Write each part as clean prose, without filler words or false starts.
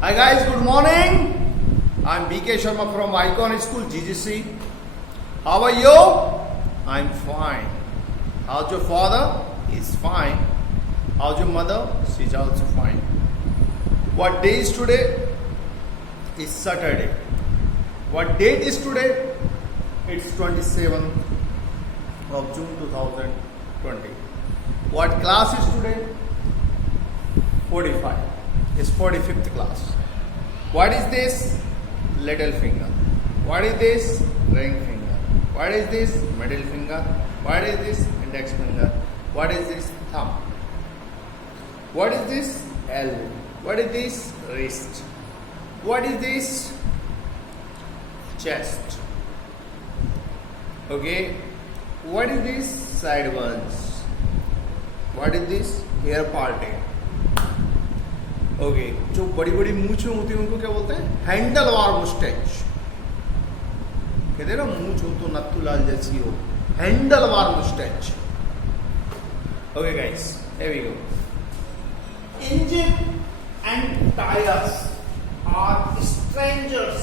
Hi guys, good morning. I'm BK Sharma from Icon School, GGC. How are you? I'm fine. How's your father? He's fine. How's your mother? She's also fine. What day is today? It's Saturday. What date is today? It's 27th of June 2020. What class is today? 45. It's 45th class. What is this? Little finger. What is this? Ring finger. What is this? Middle finger. What is this? Index finger. What is this? Thumb. What is this? Elbow. What is this? Wrist. What is this? Chest. Okay. What is this? Sideburns. What is this? Hair parting. Okay जो बड़ी बड़ी मूछें होती हैं उनको क्या बोलते हैं? Handlebar mustache. कहते हैं ना मूछ हो तो नत्थूलाल जैसी हो. Handlebar mustache. Okay guys, here we go. Engine and tyres are strangers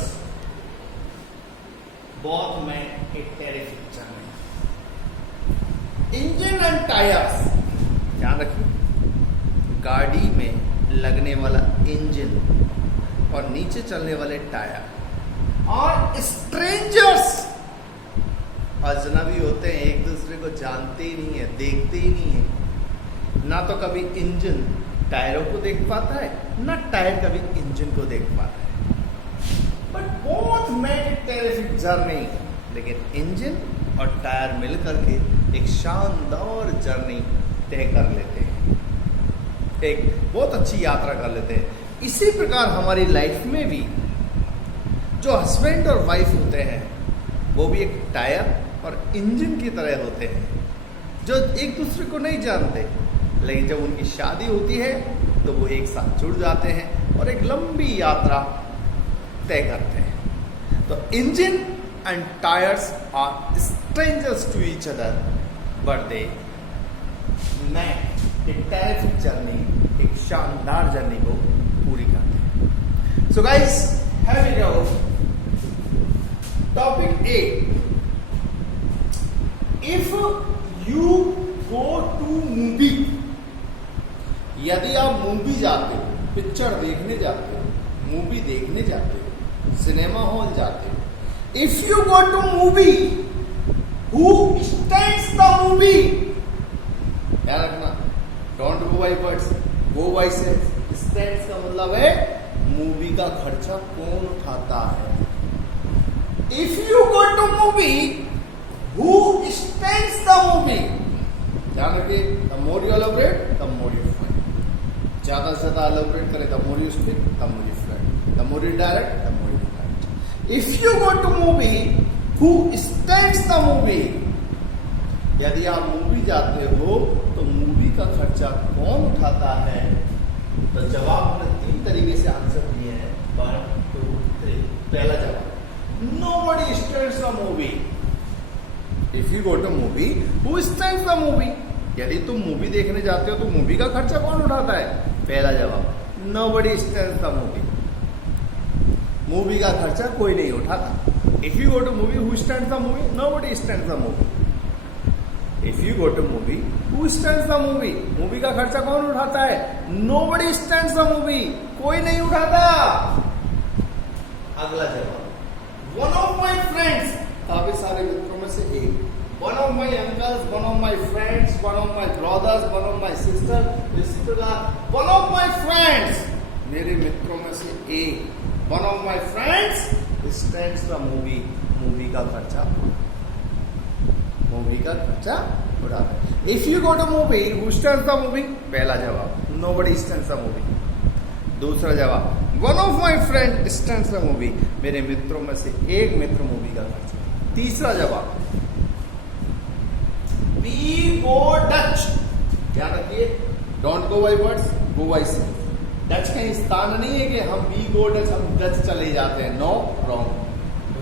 both में a terrific journey. Engine and tyres, ध्यान रखिए, गाड़ी में लगने वाला इंजन और नीचे चलने वाले टायर और स्ट्रेंजर्स, अजनबी होते हैं, एक दूसरे को जानते ही नहीं है, देखते ही नहीं है. ना तो कभी इंजन टायरों को देख पाता है, ना टायर कभी इंजन को देख पाता है. But both make terrific journey. लेकिन इंजन और टायर मिलकर के एक शानदार जर्नी तय कर लेते हैं, एक बहुत अच्छी यात्रा कर लेते हैं. इसी प्रकार हमारी लाइफ में भी जो हस्बैंड और वाइफ होते हैं वो भी एक टायर और इंजन की तरह होते हैं, जो एक दूसरे को नहीं जानते, लेकिन जब उनकी शादी होती है तो वो एक साथ जुड़ जाते हैं और एक लंबी यात्रा तय करते हैं. तो engine and tyres are strangers to each other, but they एक टेरिफिक जर्नी, एक शानदार जर्नी को पूरी करते हैं. So guys, here we go. Topic A. If you go to movie, यदि आप मूवी जाते हो, पिक्चर देखने जाते हो, मूवी देखने जाते हो, सिनेमा हॉल जाते हो. If you go to movie, who stands the movie? ध्यान रखना, don't go by words, go by sense. Stands का मतलब है मूवी का खर्चा कौन उठाता है. If you go to movie, who stands the movie? ध्यान रखिए, the more you elaborate the more you find. ज्यादा से ज्यादा एलैबोरेट करें the more you speak the more you find, the more you direct the more you find. If you go to movie, who stands the movie? यदि आप movie जाते हो तो movie का खर्चा कौन उठाता है? तो जवाब हमने 3 तरीके से आंसर दिए हैं. 1, 2, 3. पहला जवाब, nobody stands the movie. If you go to movie, who stands the movie? यदि तुम मूवी देखने जाते हो तो मूवी का खर्चा कौन उठाता है? पहला जवाब, nobody stands the movie. Movie का खर्चा कोई नहीं उठाता. If you go to movie, who stands the movie? Nobody stands the movie. If you go to movie, who stands the movie? Movie का खर्चा कौन उठाता है? Nobody stands the movie. कोई नहीं उठाता. अगला जवाब, one of my friends, काफी सारे मित्रों में से एक. One of my uncles, one of my friends, one of my brothers, one of my sisters, इसी प्रकार one of my friends, मेरे मित्रों में से एक. One of my friends stands the movie. Movie का खर्चा उठाता है. If you go to movie, who stands the movie? पहला जवाब, नोबडी स्टैंड्स द मूवी. दूसरा जवाब, one of my friend stands the movie. मेरे मित्रों में से एक मित्र मूवी का खर्चा. तीसरा जवाब, वी गो डच. ध्यान रखिए, don't go by words, go by sense. Dutch कहीं स्थान नहीं है कि हम वी गो डच, हम डच चले जाते हैं. No, wrong.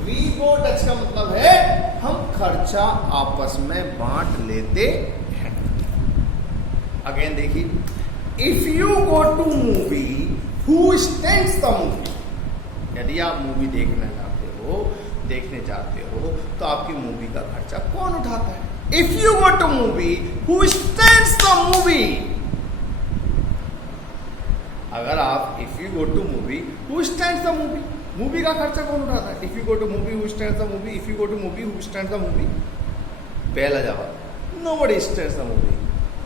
We go Dutch का मतलब है हम खर्चा आपस में बांट लेते हैं. अगेन देखिए, if you go to movie, who stands the movie? यदि आप मूवी देखने जाते हो तो आपकी मूवी का खर्चा कौन उठाता है? If you go to movie, who stands the movie? अगर आप if you go to movie, who stands the movie? Movie का खर्चा कौन उठाता है? If you go to movie, who stands the movie? If you go to movie, who stands the movie? पहला जवाब, nobody stands the movie,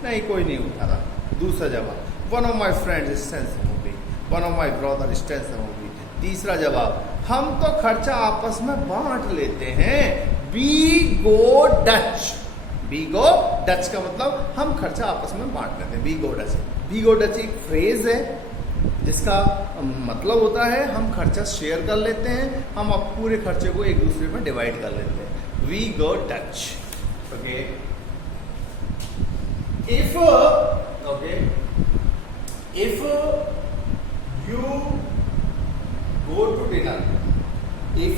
नहीं कोई नहीं उठाता। दूसरा जवाब, one of my friends stands the movie, one of my brother stands the movie. तीसरा जवाब, हम तो खर्चा आपस में बांट लेते हैं, we go Dutch. We go Dutch का मतलब हम खर्चा आपस में बांट लेते हैं, we go Dutch. We go Dutch एक फ्रेज है जिसका मतलब होता है हम खर्चा शेयर कर लेते हैं, हम अब पूरे खर्चे को एक दूसरे में डिवाइड कर लेते हैं, we go Dutch. Okay, if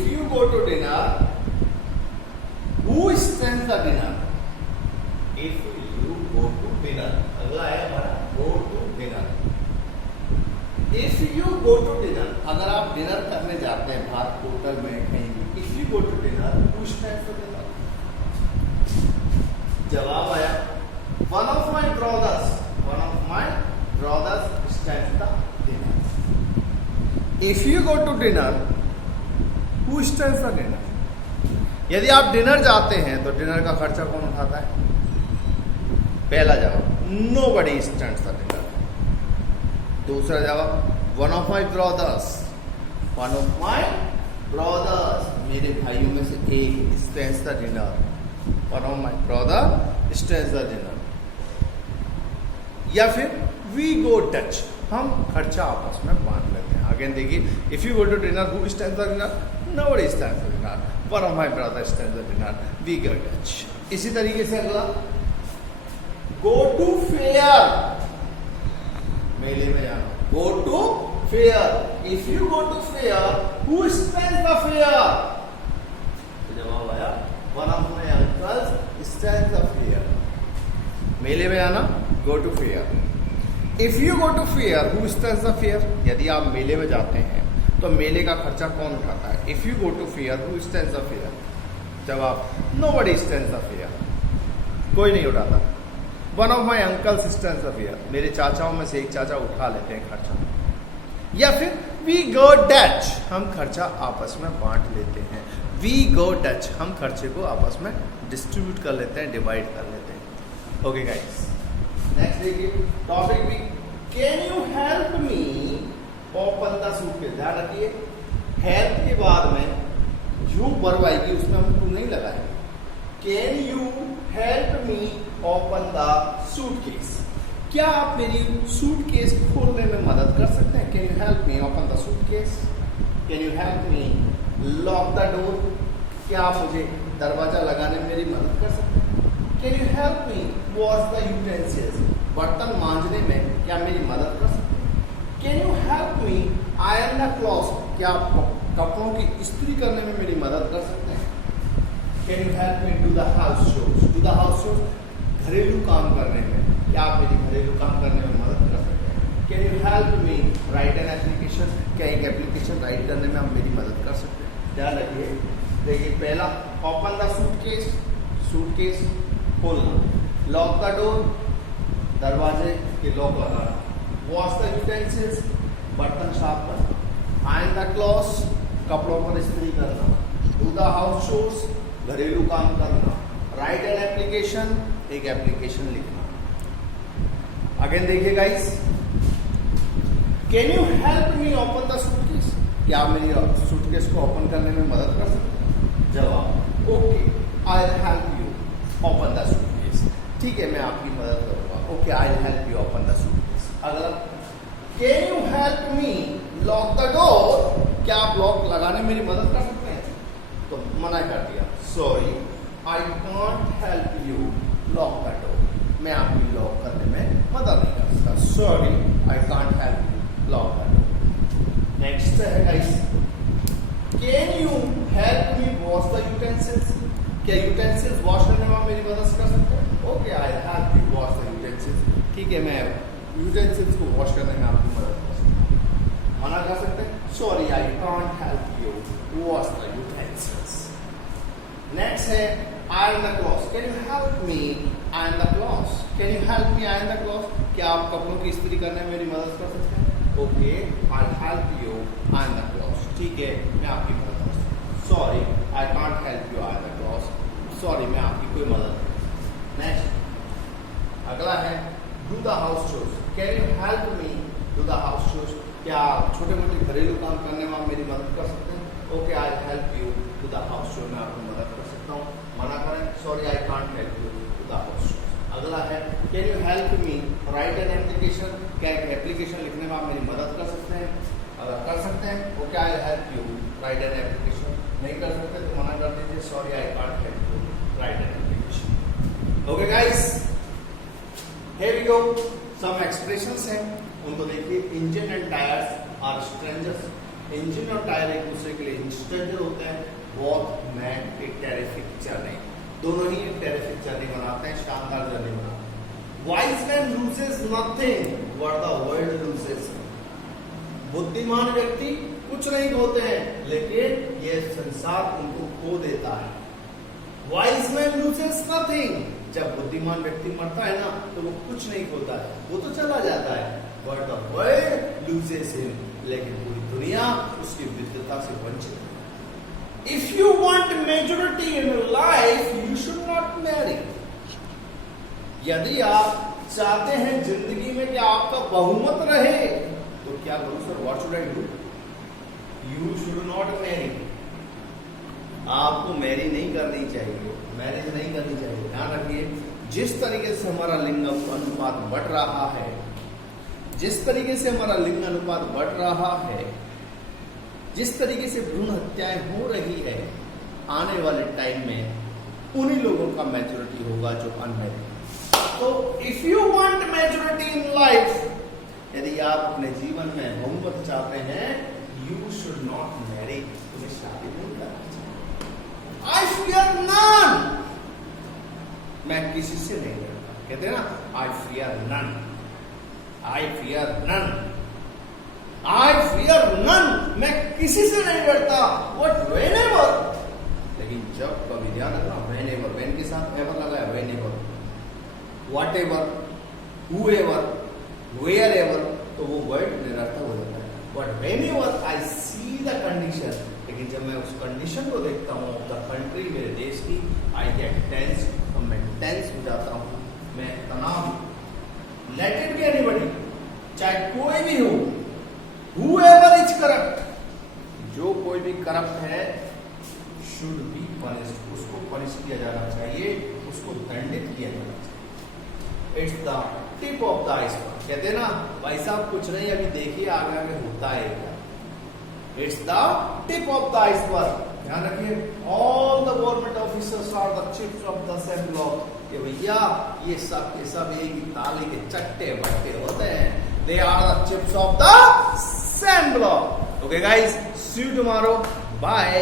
you go to dinner, who stands the dinner? If you go to dinner, अगला है हमारा go to dinner। If you go to dinner, अगर आप डिनर करने जाते हैं बाहर होटल में कहीं भी, if you go to dinner, who stands the dinner? जवाब आया, one of my brothers stands the dinner। If you go to dinner, who stands the dinner? यदि आप डिनर जाते हैं तो डिनर का खर्चा कौन उठाता है? पहला जवाब, nobody stands the dinner। दूसरा जवाब, one of my brothers, मेरे भाइयों में से एक stands the dinner, one of my brother stands the dinner। या फिर we go Dutch, हम खर्चा आपस में बांट लेते हैं। अगेन देखिए, if you go to dinner, who stands the dinner? Nobody stands the dinner, one of my brother stands the dinner, we go Dutch। इसी तरीके से अगला, go to fair, मेले में जाना, go to fair। if you go to fair, who stands the fair? तो जवाब आया, one of my uncles stands the fair। मेले में आना, go to fair। if you go to fair, who stands the fair? यदि आप मेले में जाते हैं तो मेले का खर्चा कौन उठाता है? if you go to fair, who stands the fair? जवाब, nobody stands the fair, कोई नहीं उठाता। one of my uncles stands the fair, मेरे चाचाओं में से एक चाचा उठा लेते हैं खर्चा। या फिर we go Dutch, हम खर्चा आपस में बांट लेते हैं, we go Dutch, हम खर्चे को आपस में डिस्ट्रीब्यूट कर लेते हैं, डिवाइड कर लेते हैं। ओके गाइस, नेक्स्ट देखिए टॉपिक भी, can you help me open the suitcase. ध्यान रखिए, हेल्प के बाद में यू वर्ब आएगी, उसमें हम टू नहीं लगाएंगे। Can you help me open the suitcase, क्या आप मेरी सूटकेस खोलने में मदद कर सकते हैं? Can you help me open the suitcase, can you help me lock the door, क्या आप मुझे दरवाजा लगाने में मेरी मदद कर सकते हैं? Can you help me wash the utensils, बर्तन मांजने में क्या मेरी मदद कर सकते हैं? Can you help me iron the clothes, क्या आप कपड़ों की इस्त्री करने में मेरी मदद कर सकते हैं? Can you help me do the house shows, घरेलू काम करने में, क्या आप मेरी घरेलू काम करने में मदद कर सकते हैं? Can you help me right an application, क्या एक एप्लीकेशन राइट करने में आप मेरी मदद कर सकते हैं? ध्यान रखिए, देखिए पहला, ओपन द सूटकेस खोलना, लॉक द डोर, दरवाजे के लॉक लगाना, वॉश द यूटेंसिल्स, बर्तन साफ करना, आयरन द क्लॉथ्स, कपड़ों पर इस्त्री करना, डू द हाउस चोर्स, घरेलू काम करना, राइट एन एप्लीकेशन, एक एप्लीकेशन लिखना। अगेन देखिए guys, can you help me open the suitcase, क्या आप मेरी सूटकेस को ओपन करने में मदद कर सकते हैं? जवाब, okay I will help you open the suitcase, ठीक है मैं आपकी मदद करूंगा, okay I will help you open the suitcase. अगला, can you help me lock the door, क्या आप लॉक लगाने में मेरी मदद कर सकते हैं? तो मना कर दिया, sorry I can't help you lock the door, मैं आपकी लॉक करने में मदद नहीं कर सकता, sorry I can't help you lock the door. Next है guys, can you help me wash the utensils, क्या यूटेंसिल्स वॉश करने में मेरी मदद कर सकते हैं? Okay I help you wash the utensils, ठीक है मैं यूटेंसिल्स को वॉश करने में आपकी मदद कर सकता हूँ। मना कर सकते हैं, sorry I can't help you wash the utensils. Next है iron the clothes, can you help me iron the clothes, can you help me iron the clothes, क्या आप कपड़ों की इस्त्री करने में मेरी मदद कर सकते हैं? Okay, I help you iron the clothes, ठीक है मैं आपकी मदद कर सकता हूँ। Sorry I can't help you iron the clothes, sorry मैं आपकी कोई मदद नहीं। नेक्स्ट अगला है do the house chores, can you help me do the house chores, क्या छोटे मोटे घरेलू काम करने में आप मेरी मदद कर सकते हैं? Okay I help you do the house चोर, मैं आपकी मदद कर सकता हूँ। मना करें, sorry I can't help you do the house चोर। अगला है can you help me right an application, क्या एक एप्लीकेशन लिखने में आप मेरी मदद कर सकते हैं? अगर कर सकते हैं okay I help you right an application, नहीं कर सकते तो मना कर दीजिए, sorry I can't help you right an application. Okay guys, here we go, some expressions हैं उनको देखिए। Engine and tyres are strangers, engine और टायर एक दूसरे के लिए स्ट्रेंजर होते हैं। Both make a terrific journey, दोनों ही एक टेरिफिक जर्नी बनाते हैं, शानदार जर्नी बनाते हैं। Wise man loses nothing what the world loses, बुद्धिमान व्यक्ति कुछ नहीं खोते हैं लेकिन ये संसार उनको खो देता है। वाइज मैन लूजेस नथिंग, जब बुद्धिमान व्यक्ति मरता है ना तो वो कुछ नहीं खोता है, वो तो चला जाता है। But the world loses him, लेकिन पूरी दुनिया उसकी विद्वता से वंचित है। If you want majority in life you should not marry, यदि आप चाहते हैं जिंदगी में कि आपका बहुमत रहे तो क्या करूं sir, what should I do? You should not marry, आपको मैरी नहीं करनी चाहिए, मैरिज नहीं करनी चाहिए। ध्यान रखिए, जिस तरीके से हमारा लिंग अनुपात बढ़ रहा है, जिस तरीके से हमारा लिंग अनुपात बढ़ रहा है, जिस तरीके से भ्रूण हत्याएं हो रही है, आने वाले टाइम में उन्हीं लोगों का मैच्योरिटी होगा जो अनमैरिड। तो if you want maturity in life, यदि आप अपने जीवन में बहुमत चाहते हैं, यू शुड नॉट मैरी, तुम्हें शादी नहीं करना चाहिए। आई फियर नन, मैं किसी से नहीं डरता, कहते हैं ना I fear none, I fear none, I fear none, मैं किसी से नहीं डरता। बट व्हेनेवर, लेकिन जब कभी ध्यान रखना, व्हेनेवर, व्हेन के साथ एवर लगा है, व्हेनेवर, व्हाटएवर, हूएवर, वेयरएवर, तो वो वर्ड निरर्थक हो जाता है। But whenever I see the condition, लेकिन जब मैं उस कंडीशन को देखता हूँ द कंट्री, मेरे देश की, आई गेट टेंस, तो मैं टेंस हो जाता हूँ, मैं तनाव। लेट इट बी एनीबॉडी, चाहे कोई भी हो, whoever is corrupt, जो कोई भी करप्ट है, शुड बी पनिश्ड, उसको पनिश किया जाना चाहिए, उसको दंडित किया जाना चाहिए। It's the tip of the iceberg, कहते हैं ना भाई साहब कुछ नहीं अभी देखिए आगे आगे होता है क्या। It's the tip of the iceberg, ध्यान रखिए। All the government officers are the chips of the same block, कि भैया ये सब के सब एक ही ताले के चट्टे बट्टे होते हैं। They are the chips of the same block. Okay guys, see you tomorrow. Bye.